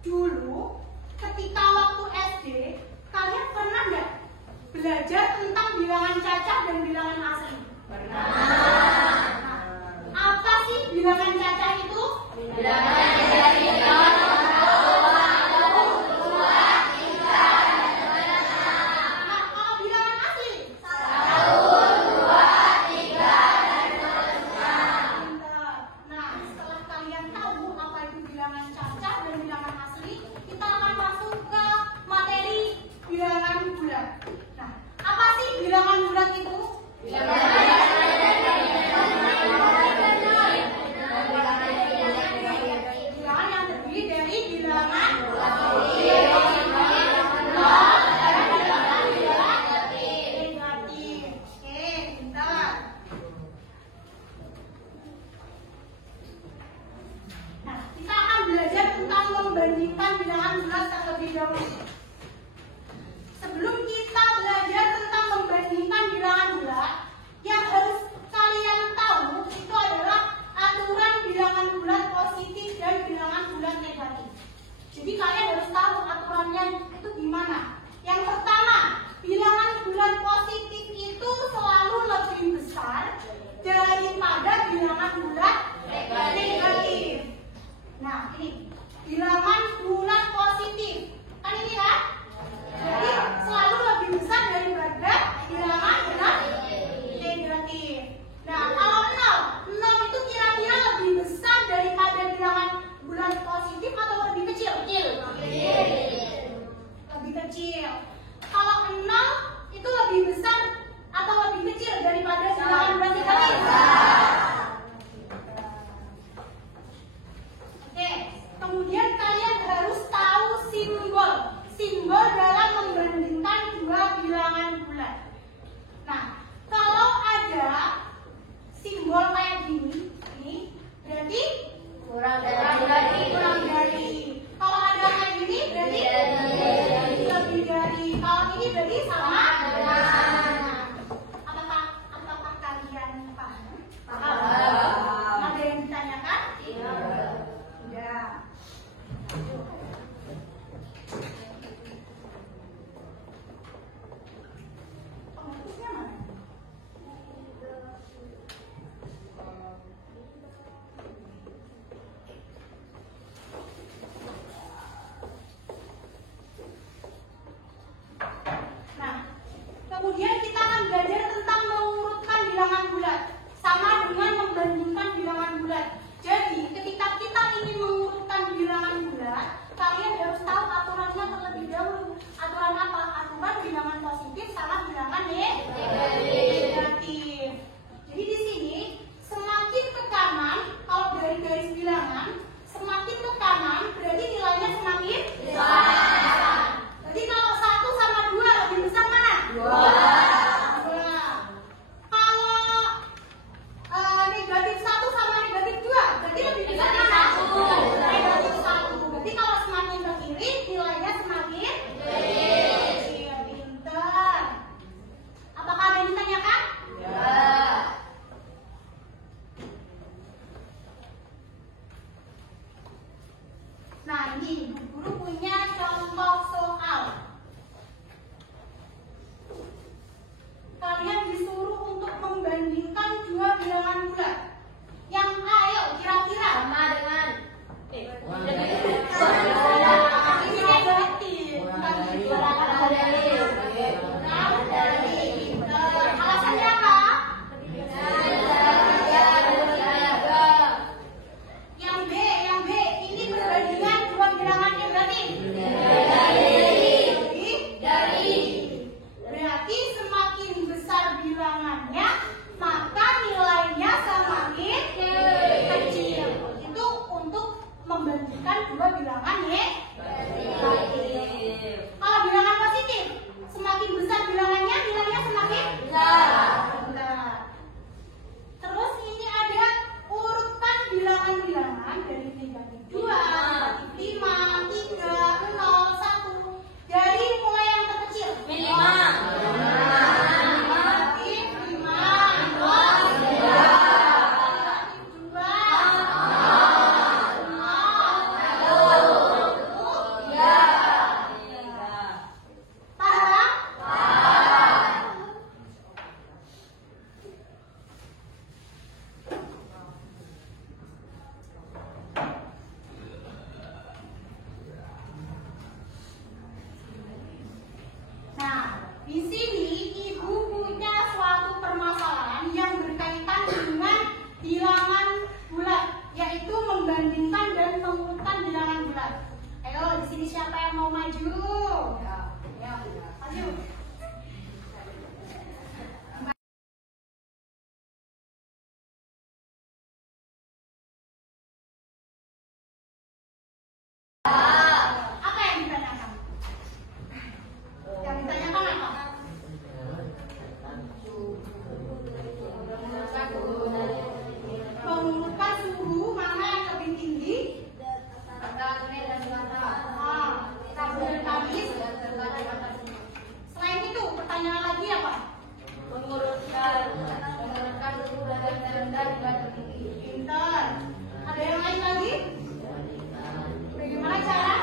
Dulu ketika waktu SD, kalian pernah nggak belajar tentang bilangan cacah dan bilangan asli? Pernah. Apa sih bilangan cacah itu? Bilangan dari 0, 1, 2, 3, dan Nah, kalau bilangan asli? 1, 2, 3, dan seterusnya. Pintar. Nah, setelah kalian tahu apa itu bilangan cacah dan bilangan asli, kita akan masuk ke materi bilangan bulat. Nah, apa sih bilangan bulat itu? Bilangan yang terdiri dari bilangan negatif. Oke, pintar. Nah, kita akan belajar tentang membandingkan bilangan bulat terlebih dahulu. Sebelum kita belajar tentang membandingkan bilangan bulat, yang harus kalian tahu itu adalah aturan bilangan bulat positif dan bilangan bulat negatif. Jadi kalian harus tahu aturannya itu gimana. Yang pertama, bilangan bulat positif itu selalu lebih besar daripada bilangan bulat negatif. Nah, ini bilangan bulat positif. Kan ini kan? Jadi selalu lebih besar daripada bilangan bulat negatif. Nah, kalau 0 itu kira-kira lebih besar daripada bilangan bulat positif atau lebih kecil? Lebih kecil. Kalau 0 itu lebih besar atau lebih kecil daripada bilangan bulat negatif? Oke, kemudian kalian harus tahu simbol dalam membandingkan dua bilangan bulat. Nah, kalau ada simbol kayak gini, ini berarti Kurang kurang dari. Kalau ada kayak gini berarti lebih dari. Kalau ini berarti sama. Nah, apakah kalian paham? Ada yang ditanyakan? Sudah. Pengutusnya mana? Nah, kemudian kita akan belajar tentang mengurutkan bilangan bulat, sama dengan membandingkan bilangan bulat. Jadi, ketika kita ingin mengurutkan bilangan bulat, kalian harus tahu aturannya terlebih dahulu. Aturan apa? Aturan bilangan positif sama bilangan negatif. Jadi di sini semakin ke kanan, kalau dari garis bilangan, semakin ke kanan berarti nilainya semakin besar. Jadi kalau 1 sama 2 lebih besar mana? 2. Kalau negatif 1 sama negatif 2 berarti lebih besar mana? Negatif 1. Berarti kalau semakin ke kiri nilainya semakin kecil. Maju. Apa yang ditanyakan? Yang ditanyakan apa? Mengurutkan suhu mana yang lebih tinggi? Rabu dan Kamis. Selain itu, pertanyaan lagi apa? Mengurutkan suhu dari terendah hingga tertinggi. Pinter. Ada yang lain lagi? Bagaimana cara?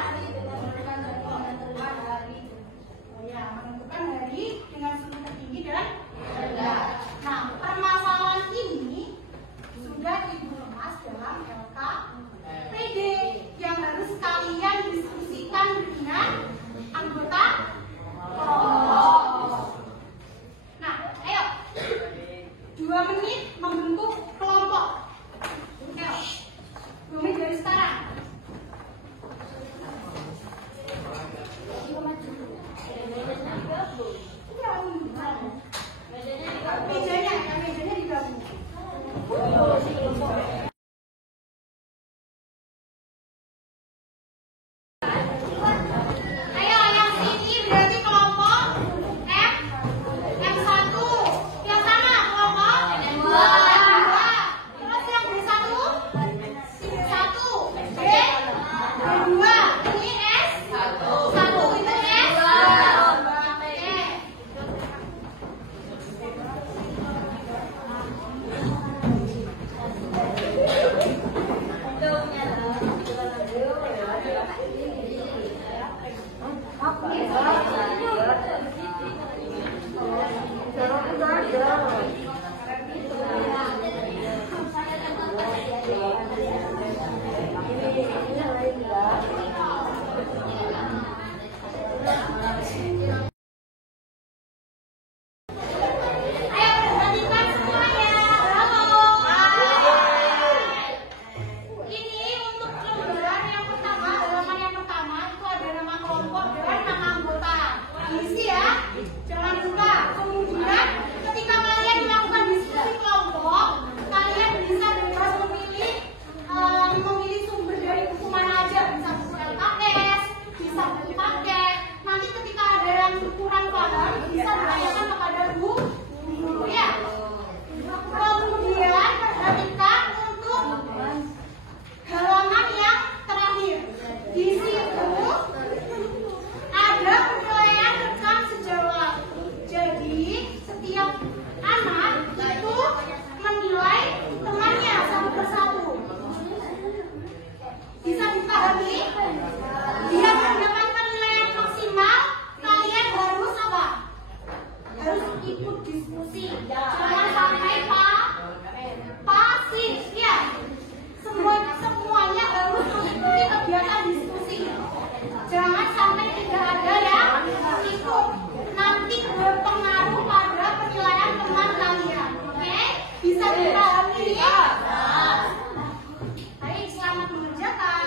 Oh ya, menentukan hari dengan suhu tertinggi dan rendah. Nah, permasalahan ini sudah Ibu kemas dalam LKPD yang harus kalian diskusikan dengan anggota kelompok. Nah, ayo 2 menit membentuk kelompok. Ayo, 2 menit dari sekarang. Mejanya digabung. Ayo, yang sini berarti kelompok M, M1. Yang sana kelompok M2. Terus yang B1, B1, B, B2. Ini S1, itu S2. Ayo perhatikan semuanya. Halo. Ini untuk lembaran yang pertama, halaman yang pertama itu ada nama kelompok dan nama anggota. Isi ya, jangan lupa. Kemudian ketika kalian melakukan diskusi kelompok, kalian bisa bebas memilih sumber dari buku mana aja. Bisa buku LKS, bisa buku paket. Nanti ketika ada yang kurang paham, bisa ditanyakan kepada guru ya. Kemudian perhatikan untuk halaman yang terakhir. Di situ ada penilaian rekam sejauh waktu. Jadi setiap anak itu menilai temannya satu persatu. Bisa dipahami? Biar mendapatkan penilaian maksimal, kalian harus apa? Harus ikut diskusi. Jangan sampai pasif ya. Semuanya harus mengikuti kegiatan diskusi. Jangan sampai tidak ada yang ikut. Nanti berpengaruh pada penilaian teman kalian. Oke? Bisa dipahami? Baik, selamat mengerjakan.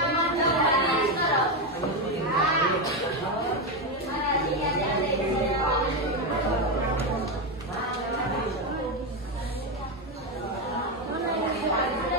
Ya.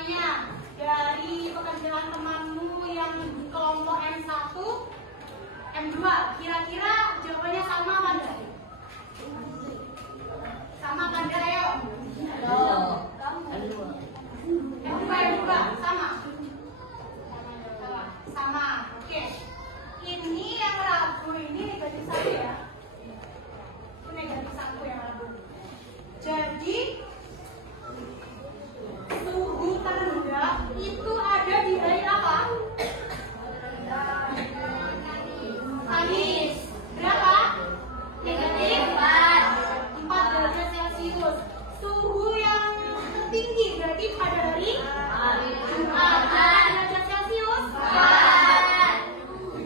semuanya dari pekerjaan temanmu yang di kelompok M1, M2, kira-kira jawabannya sama kan enggak? Sama kan enggak, ayo? M2 sama? Sama, oke. Ini yang ragu ini negatif 1 ya? Itu negatif 1 yang ragu. Jadi suhu terendah itu ada di hari apa? Kamis. Berapa? Negatif 4 derajat Celcius. Suhu yang tertinggi berarti pada hari Jumat. Berapa derajat Celcius?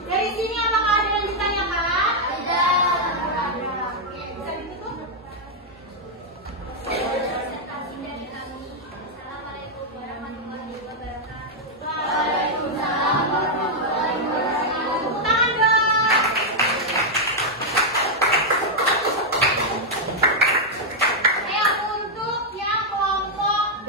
Dari sini apakah ada yang ditanyakan? Ada. Oke, bisa ditutup? Assalamualaikum warahmatullahi wabarakatuh. Waalaikumsalam warahmatullahi wabarakatuh. Tangan dong. Untuk yang kelompok B.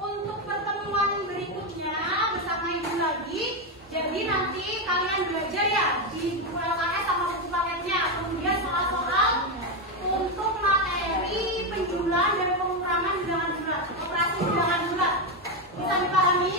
Untuk pertemuan berikutnya bersama ibu lagi. Jadi nanti kalian belajar ya di buku LKS sama buku paketnya. Kemudian soal-soal untuk materi penjumlahan dan pengurangan bilangan bulat, operasi bilangan bulat. Bisa dipahami?